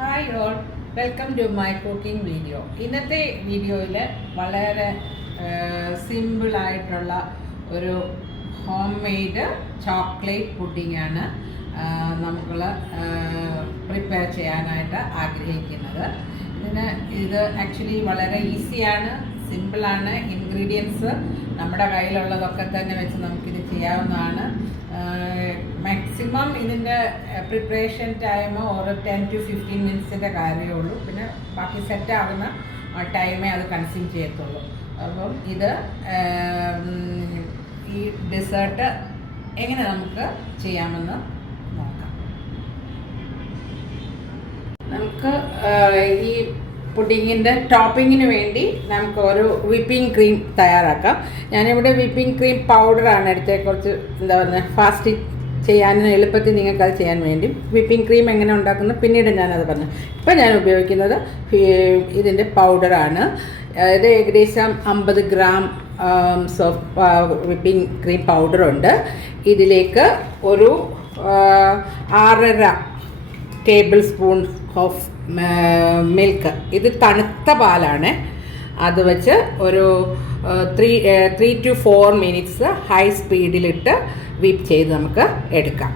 Hi all welcome to my cooking video ഇന്നത്തെ വീഡിയോയിൽ വളരെ സിമ്പിളായിട്ടുള്ള ഒരു ഹോം മെയ്ഡ് ചോക്ലേറ്റ് പുഡിംഗ് ആണ് നമ്മൾ പ്രിപ്പയർ ചെയ്യാനായിട്ട് ആഗ്രഹിക്കുന്നത്. ഇതിന് ഇത് ആക്ച്വലി വളരെ ഈസിയാണ് സിമ്പിളാണ് ഇൻഗ്രീഡിയൻസ് നമ്മുടെ കയ്യിലുള്ളതൊക്കെ തന്നെ വെച്ച് നമുക്കിത് ചെയ്യാവുന്നതാണ്. മാക്സിമം ഇതിന്റെ പ്രിപ്പറേഷൻ ടൈം ഒരു ടെൻ ടു ഫിഫ്റ്റീൻ മിനിറ്റ്സിന്റെ കാര്യമേ ഉള്ളൂ. പിന്നെ ബാക്കി സെറ്റ് ആകുന്ന ടൈമേ അത് കൺസ്യൂം ചെയ്യത്തുള്ളൂ. അപ്പം ഇത് ഈ ഡെസേർട്ട് എങ്ങനെ നമുക്ക് ചെയ്യാമെന്ന് നോക്കാം. നമുക്ക് ഈ പുഡിങ്ങിന്റെ ടോപ്പിങ്ങിന് വേണ്ടി നമുക്ക് ഒരു വിപ്പിംഗ് ക്രീം തയ്യാറാക്കാം. ഞാനിവിടെ വിപ്പിംഗ് ക്രീം പൗഡറാണ് എടുത്തത് കുറച്ച് എന്താ പറയുക ഫാസ്റ്റ് ചെയ്യാനും എളുപ്പത്തിൽ നിങ്ങൾക്ക് അത് ചെയ്യാൻ വേണ്ടി. വിപ്പിംഗ് ക്രീം എങ്ങനെ ഉണ്ടാക്കുന്നു പിന്നീട് ഞാനത് പറഞ്ഞു. ഇപ്പം ഞാൻ ഉപയോഗിക്കുന്നത് ഇതിന്റെ പൗഡറാണ്. ഇത് ഏകദേശം അമ്പത് ഗ്രാം സോഫ് വിപ്പിംഗ് ക്രീം പൗഡറുണ്ട്. ഇതിലേക്ക് ഒരു ആറര ടേബിൾ സ്പൂൺ ഓഫ് മിൽക്ക് ഇത് തണുത്ത പാലാണ്. അത് വെച്ച് ഒരു three three to four minutes high സ്പീഡിലിട്ട് whip ചെയ്ത് നമുക്ക് എടുക്കാം.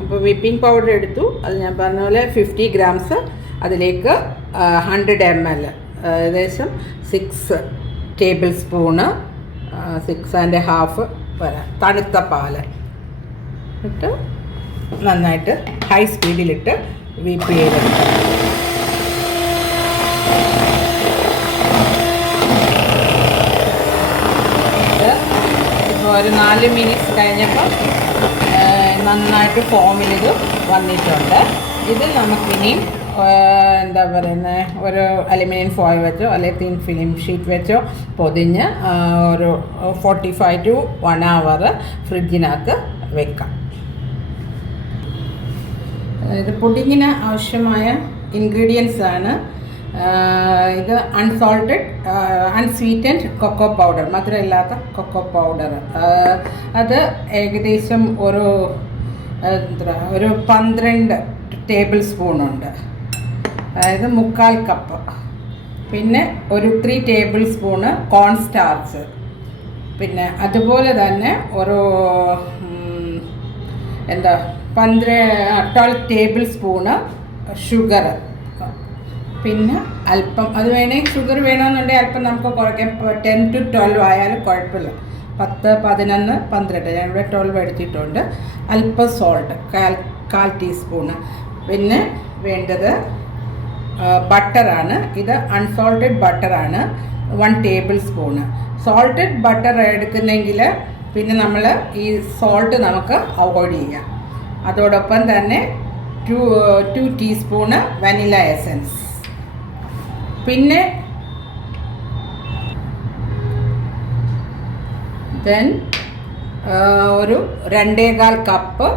അപ്പോൾ വിപ്പിംഗ് പൗഡർ എടുത്തു. അത് ഞാൻ പറഞ്ഞ പോലെ ഫിഫ്റ്റി ഗ്രാംസ് അതിലേക്ക് ഹൺഡ്രഡ് എം എൽ ഏകദേശം six tablespoon six and half വരാം തണുത്ത പാൽ. ഇട്ട് നന്നായിട്ട് ഹൈ സ്പീഡിലിട്ട് വീപ്പ് ഇത് ഇപ്പോൾ ഒരു നാല് മിനിറ്റ്സ് കഴിഞ്ഞപ്പോൾ നന്നായിട്ട് ഫോമിൽ ഇത് വന്നിട്ടുണ്ട്. ഇത് നമുക്കിനി എന്താ പറയുന്നത് ഒരു അലുമിനിയം ഫോയിൽ വെച്ചോ അല്ലെങ്കിൽ തിൻ ഫിലിം ഷീറ്റ് വെച്ചോ പൊതിഞ്ഞ് ഒരു forty five to one hour ഫ്രിഡ്ജിനകത്ത് വെക്കാം. ഇത് പുഡിങ്ങിന് ആവശ്യമായ ഇൻഗ്രീഡിയൻസ് ആണ്. ഇത് അൺസോൾട്ടഡ് അൺസ്വീറ്റൻഡ് കൊക്കോ പൗഡർ മധുരമില്ലാത്ത കൊക്കോ പൗഡർ അത് ഏകദേശം ഒരു എന്താ ഒരു പന്ത്രണ്ട് ടേബിൾ സ്പൂണുണ്ട് അതായത് മുക്കാൽ കപ്പ് പിന്നെ ഒരു ത്രീ ടേബിൾ സ്പൂണ് കോൺ സ്റ്റാർച്ച് പിന്നെ അതുപോലെ തന്നെ ഒരു എന്താ പന്ത്ര ട്വൽവ് ടേബിൾ സ്പൂണ് ഷുഗർ പിന്നെ അല്പം അത് വേണമെങ്കിൽ ഷുഗർ വേണമെന്നുണ്ടെങ്കിൽ അല്പം നമുക്ക് കുറയ്ക്കാം. ടെൻ ടു ട്വൽവ് ആയാലും കുഴപ്പമില്ല. പത്ത് പതിനൊന്ന് പന്ത്രണ്ട്. ഞാൻ ഇവിടെ ട്വൽവ് എടുത്തിട്ടുണ്ട്. അല്പം സോൾട്ട് കാൽ കാൽ ടീസ്പൂണ് പിന്നെ വേണ്ടത് ബട്ടറാണ് ഇത് അൺസോൾട്ടഡ് ബട്ടറാണ് one tablespoon salted butter എടുക്കുന്നെങ്കിൽ പിന്നെ നമ്മൾ ഈ സോൾട്ട് നമുക്ക് അവോയ്ഡ് ചെയ്യാം. അതോടൊപ്പം തന്നെ two two teaspoon vanilla essence പിന്നെ ദെൻ ഒരു രണ്ടേകാൽ കപ്പ്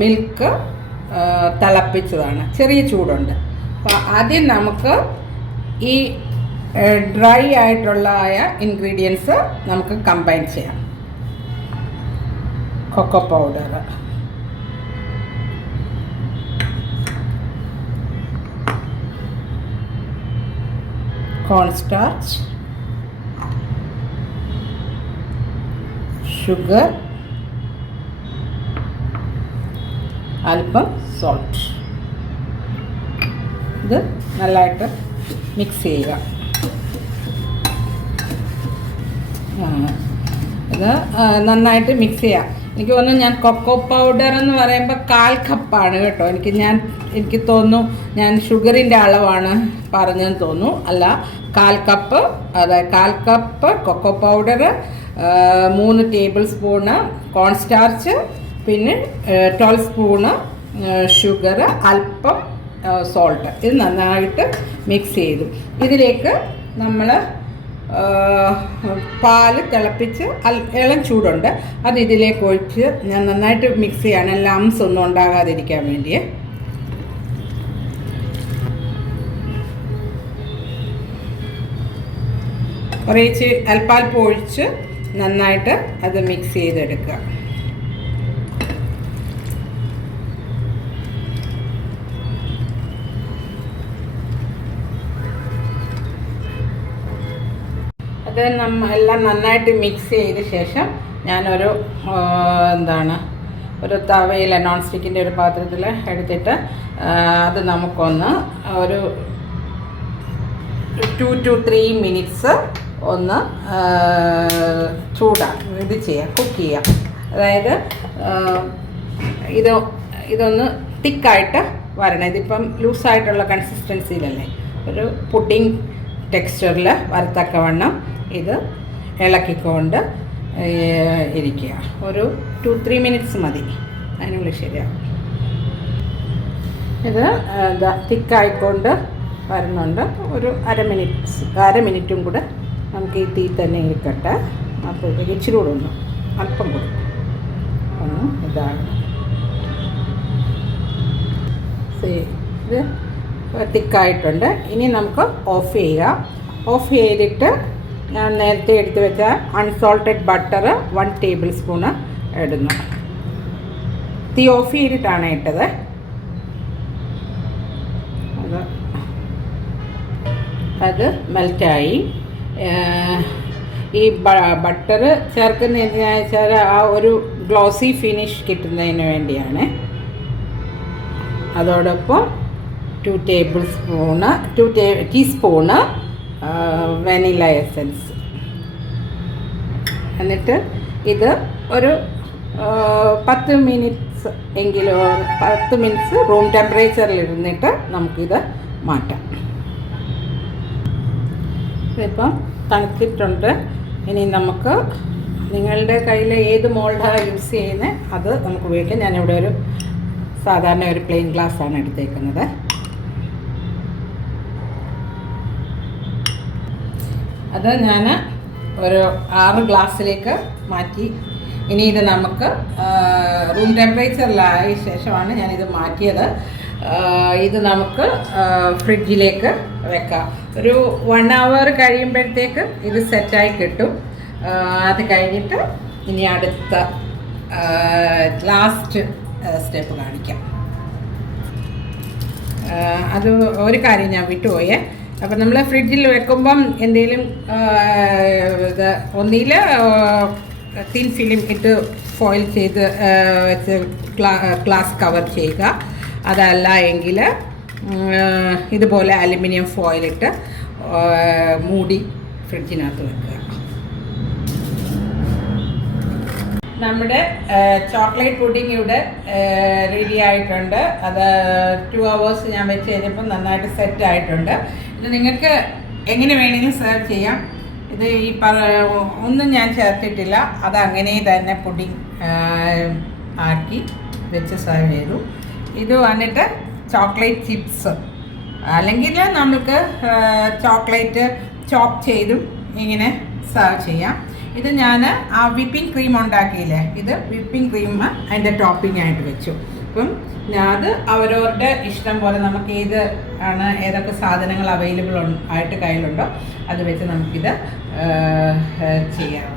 മിൽക്ക് തിളപ്പിച്ചതാണ്. ചെറിയ ചൂടുണ്ട്. അപ്പോൾ ആദ്യം നമുക്ക് ഈ ഡ്രൈ ആയിട്ടുള്ള ആയ ഇൻഗ്രീഡിയൻസ് നമുക്ക് കമ്പൈൻ ചെയ്യാം. കൊക്കോ പൗഡർ കോൺസ്റ്റാർച്ച് ഷുഗർ അല്പം സോൾട്ട് ഇത് നല്ലതായിട്ട് മിക്സ് ചെയ്യുക. ആ, നന്നായിട്ട് മിക്സ് ചെയ്യാം. എനിക്ക് തോന്നുന്നു ഞാൻ കൊക്കോ പൗഡർ എന്ന് പറയുമ്പോൾ കാൽ കപ്പാണ് കേട്ടോ. എനിക്ക് ഞാൻ എനിക്ക് തോന്നുന്നു ഞാൻ ഷുഗറിന്റെ അളവാണ് പറഞ്ഞെന്ന് തോന്നുന്നു. അല്ല കാൽ കപ്പ് അതായത് കാൽ കപ്പ് കൊക്കോ പൗഡർ മൂന്ന് ടേബിൾ സ്പൂണ് കോൺസ്റ്റാർച്ച് പിന്നെ ട്വൽവ് സ്പൂണ് ഷുഗർ അല്പം സോൾട്ട് ഇത് നന്നായിട്ട് മിക്സ് ചെയ്തു. ഇതിലേക്ക് നമ്മൾ പാൽ തിളപ്പിച്ച് ഇളം ചൂടുണ്ട്. അത് ഇതിലേക്ക് ഒഴിച്ച് ഞാൻ നന്നായിട്ട് മിക്സ് ചെയ്യാണ് ലംസ് ഒന്നും ഉണ്ടാകാതിരിക്കാൻ വേണ്ടിയേ. കുറേച്ച് അൽപ്പാൽപ്പം ഒഴിച്ച് നന്നായിട്ട് അത് മിക്സ് ചെയ്തെടുക്കുക. ഇത് നമ്മ എല്ലാം നന്നായിട്ട് മിക്സ് ചെയ്ത ശേഷം ഞാനൊരു എന്താണ് ഒരു തവയിൽ നോൺ സ്റ്റിക്കിന്റെ ഒരു പാത്രത്തിൽ എടുത്തിട്ട് അത് നമുക്കൊന്ന് ഒരു ടു ടു ത്രീ മിനിറ്റ്സ് ഒന്ന് ചൂടാക്കാം ഇത് ചെയ്യാം കുക്ക് ചെയ്യാം. അതായത് ഇത് ഇതൊന്ന് തിക്കായിട്ട് വരണം. ഇതിപ്പം ലൂസായിട്ടുള്ള കൺസിസ്റ്റൻസിയിലല്ലേ ഒരു പുഡിങ് ടെക്സ്ചറിൽ വരത്തക്കവണ്ണം ഇത് ഇളക്കിക്കൊണ്ട് ഇരിക്കുക. ഒരു ടു ത്രീ മിനിറ്റ്സ് മതി. അതിനുള്ളിൽ ശരിയാവും ഇത് തിക്കായിക്കൊണ്ട് വരുന്നുണ്ട്. ഒരു അര മിനിറ്റ് അര മിനിറ്റും കൂടെ നമുക്ക് ഈ തീ തന്നെ ഇരിക്കട്ടെ. അപ്പോഴത്തേക്ക് ഇച്ചിരി കൂടെ ഒന്ന് അല്പം കൂടെ ഒന്ന് ഇതാണ് ഇത് തിക്കായിട്ടുണ്ട്. ഇനി നമുക്ക് ഓഫ് ചെയ്യുക ഓഫ് ചെയ്തിട്ട് ഞാൻ നേരത്തെ എടുത്തു വെച്ച unsalted butter one tablespoon ഇടുന്നു. തീ ഓഫ് ചെയ്തിട്ടാണ് ഇട്ടത്. അത് അത് മെൽറ്റായി ഈ ബട്ടർ ചേർക്കുന്ന എന്തിനാ വെച്ചാൽ ആ ഒരു ഗ്ലോസി ഫിനിഷ് കിട്ടുന്നതിന് വേണ്ടിയാണ്. അതോടൊപ്പം ടു ടേബിൾ സ്പൂണ് ടേ ടീസ്പൂണ് വെനില എസൻസ് എന്നിട്ട് ഇത് ഒരു പത്ത് മിനിറ്റ്സ് എങ്കിലും പത്ത് മിനിറ്റ്സ് റൂം ടെമ്പറേച്ചറിൽ ഇരുന്നിട്ട് നമുക്കിത് മാറ്റാം. ഇതിപ്പം തണുത്തിട്ടുണ്ട്. ഇനി നമുക്ക് നിങ്ങളുടെ കയ്യിൽ ഏത് മോൾഡാണ് യൂസ് ചെയ്യുന്നത് അത് നമുക്ക് വീട്ടിൽ ഞാനിവിടെ ഒരു സാധാരണ ഒരു പ്ലെയിൻ ഗ്ലാസ് ആണ് എടുത്തേക്കുന്നത്. അത് ഞാൻ ഒരു ആറ് ഗ്ലാസ്സിലേക്ക് മാറ്റി. ഇനി ഇത് നമുക്ക് റൂം ടെമ്പറേച്ചറിലായ ശേഷമാണ് ഞാനിത് മാറ്റിയത്. ഇത് നമുക്ക് ഫ്രിഡ്ജിലേക്ക് വെക്കാം. ഒരു വൺ അവർ കഴിയുമ്പോഴത്തേക്ക് ഇത് സെറ്റായി കിട്ടും. അത് കഴിഞ്ഞിട്ട് ഇനി അടുത്ത ലാസ്റ്റ് സ്റ്റെപ്പ് കാണിക്കാം. അത് ഒരു കാര്യം ഞാൻ വിട്ടുപോയേ. അപ്പം നമ്മൾ ഫ്രിഡ്ജിൽ വെക്കുമ്പം എന്തെങ്കിലും ഇത് ഒന്നിൽ തിൻ ഫിലിം ഇട്ട് ഫോയിൽ ചെയ്ത് വെച്ച് ഗ്ലാസ് കവർ ചെയ്യുക. അതല്ല എങ്കിൽ ഇതുപോലെ അലുമിനിയം ഫോയിലിട്ട് മൂടി ഫ്രിഡ്ജിനകത്ത് വെക്കുക. നമ്മുടെ ചോക്ലേറ്റ് പുഡിംഗ് ഇവിടെ റെഡി ആയിട്ടുണ്ട്. അത് ടു അവേഴ്സ് ഞാൻ വെച്ച് കഴിഞ്ഞപ്പോൾ നന്നായിട്ട് സെറ്റ് ആയിട്ടുണ്ട്. ഇത് നിങ്ങൾക്ക് എങ്ങനെ വേണമെങ്കിലും സെർവ് ചെയ്യാം. ഇത് ഈ പറ ഒന്നും ഞാൻ ചേർത്തിട്ടില്ല. അത് അങ്ങനെ തന്നെ പുഡിംഗ് ആക്കി വെച്ച് സെർവ് ചെയ്തു. ഇത് വന്നിട്ട് ചോക്ലേറ്റ് ചിപ്സ് അല്ലെങ്കിൽ നമുക്ക് ചോക്ലേറ്റ് ചോപ്പ് ചെയ്തും ഇങ്ങനെ സെർവ് ചെയ്യാം. ഇത് ഞാൻ ആ വിപ്പിംഗ് ക്രീം ഉണ്ടാക്കിയില്ലേ? ഇത് വിപ്പിംഗ് ക്രീം അതിന്റെ ടോപ്പിംഗ് ആയിട്ട് വെച്ചു. അപ്പം അത് അവരവരുടെ ഇഷ്ടം പോലെ നമുക്ക് ഏത് ആണ് ഏതൊക്കെ സാധനങ്ങൾ അവൈലബിൾ ആയിട്ട് കയ്യിലുണ്ടോ അത് വെച്ച് നമുക്കിത് ചെയ്യാം